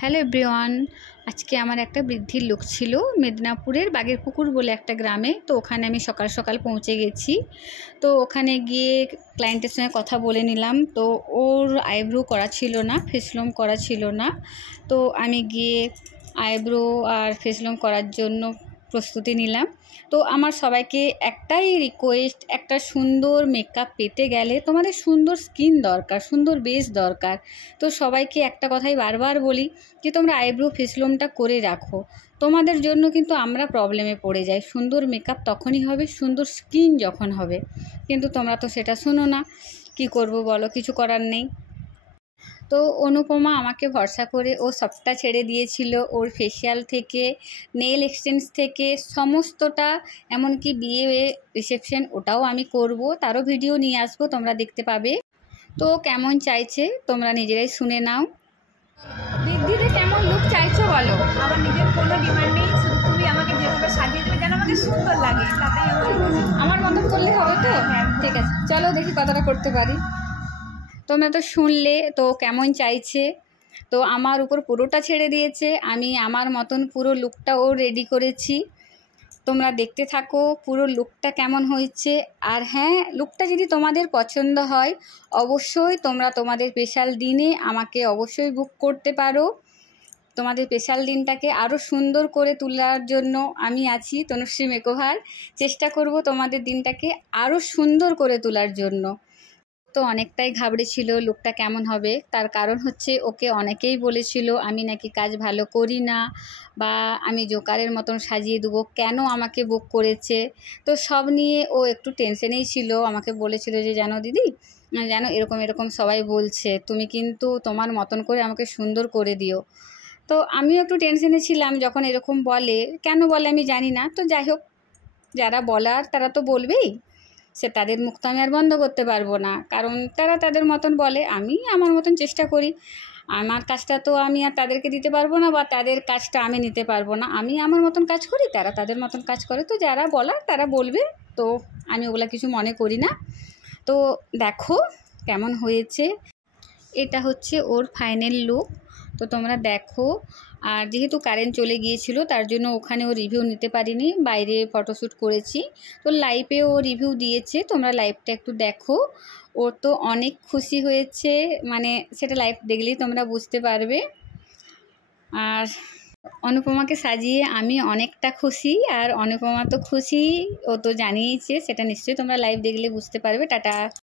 Hello everyone, আজকে আমার একটা বৃদ্ধির লোক ছিল মেদিনীপুরের বাগেরপুকুর বলে একটা গ্রামে। তো ওখানে আমি সকাল সকাল পৌঁছে গেছি। তো ওখানে গিয়ে ক্লায়েন্টের সঙ্গে কথা বলে নিলাম। তো ওর আইব্রো করা ছিল না, ফেসলম করা ছিল না। তো আমি গিয়ে আইব্রো আর ফেসলম করার জন্য প্রস্তুতি নিলাম। তো আমার সবাইকে একটাই রিকোয়েস্ট, একটা সুন্দর মেকআপ পেতে গেলে তোমাদের সুন্দর স্কিন দরকার, সুন্দর বেস দরকার। তো সবাইকে একটা কথাই বারবার বলি যে তোমরা আইব্রো ফেসলমটা করে রাখো। তোমাদের জন্য কিন্তু আমরা প্রবলেমে পড়ে যাই। সুন্দর মেকআপ তখনই হবে সুন্দর স্কিন যখন হবে, কিন্তু তোমরা তো সেটা শোনো না। কি করব বলো, কিছু করার নেই। তো অনুপমা আমাকে ভরসা করে ও সবটা ছেড়ে দিয়েছিল, ওর ফেসিয়াল থেকে নেল এক্সটেন্স থেকে সমস্তটা, এমনকি বিয়ে রিসেপশন ওটাও আমি করব, তারও ভিডিও নিয়ে আসবো, তোমরা দেখতে পাবে। তো কেমন চাইছে তোমরা নিজেরাই শুনে নাও। বৃদ্ধিতে কেমন লুক চাইছো বলো? আমার নিজের কোনো ডিমান্ড নেই, শুধু তুমি আমাকে যেভাবে সাজিয়ে দেবে যেন আমাকে সুন্দর লাগে, তাতেই আমার মতন করলে হবে তো? হ্যাঁ, ঠিক আছে, চলো দেখি কতটা করতে পারি। তোমরা তো শুনলে তো কেমন চাইছে। তো আমার উপর পুরোটা ছেড়ে দিয়েছে, আমি আমার মতন পুরো লুকটাও রেডি করেছি। তোমরা দেখতে থাকো পুরো লুকটা কেমন হয়েছে। আর হ্যাঁ, লুকটা যদি তোমাদের পছন্দ হয় অবশ্যই তোমরা তোমাদের স্পেশাল দিনে আমাকে অবশ্যই বুক করতে পারো। তোমাদের স্পেশাল দিনটাকে আরও সুন্দর করে তোলার জন্য আমি আছি, তনুশ্রী মেকওভার। চেষ্টা করব তোমাদের দিনটাকে আরও সুন্দর করে তোলার জন্য। তো অনেকটাই ঘাবড়েছিল লুকটা কেমন হবে, তার কারণ হচ্ছে ওকে অনেকেই বলেছিল আমি নাকি কাজ ভালো করি না, বা আমি জোকারের মতন সাজিয়ে দেবো, কেন আমাকে বুক করেছে। তো সব নিয়ে ও একটু টেনশনেই ছিল। আমাকে বলেছিল যে জানো দিদি, জানো এরকম এরকম সবাই বলছে, তুমি কিন্তু তোমার মতন করে আমাকে সুন্দর করে দিও। তো আমিও একটু টেনশনে ছিলাম যখন এরকম বলে, কেন বলে আমি জানি না। তো যাই হোক, যারা বলার তারা তো বলবেই, সে তাদের মুখ তো আমি আর বন্ধ করতে পারবো না, কারণ তারা তাদের মতন বলে, আমি আমার মতন চেষ্টা করি। আমার কাজটা তো আমি আর তাদেরকে দিতে পারবো না, বা তাদের কাজটা আমি নিতে পারবো না। আমি আমার মতন কাজ করি, তারা তাদের মতন কাজ করে। তো যারা বলার তারা বলবে, তো আমি ওগুলা কিছু মনে করি না। তো দেখো কেমন হয়েছে, এটা হচ্ছে ওর ফাইনাল লুক। তো তোমরা দেখো। আর যেহেতু কারেন্ট চলে গিয়েছিল তার জন্য ওখানে ও রিভিউ নিতে পারিনি, বাইরে ফটোশ্যুট করেছি। তো লাইভে ও রিভিউ দিয়েছে, তোমরা লাইভটা একটু দেখো। ও তো অনেক খুশি হয়েছে, মানে সেটা লাইভ দেখলেই তোমরা বুঝতে পারবে। আর অনুপমাকে সাজিয়ে আমি অনেকটা খুশি, আর অনুপমা তো খুশি, ও তো জানিয়েছে, সেটা নিশ্চয়ই তোমরা লাইভ দেখলে বুঝতে পারবে। টাটা।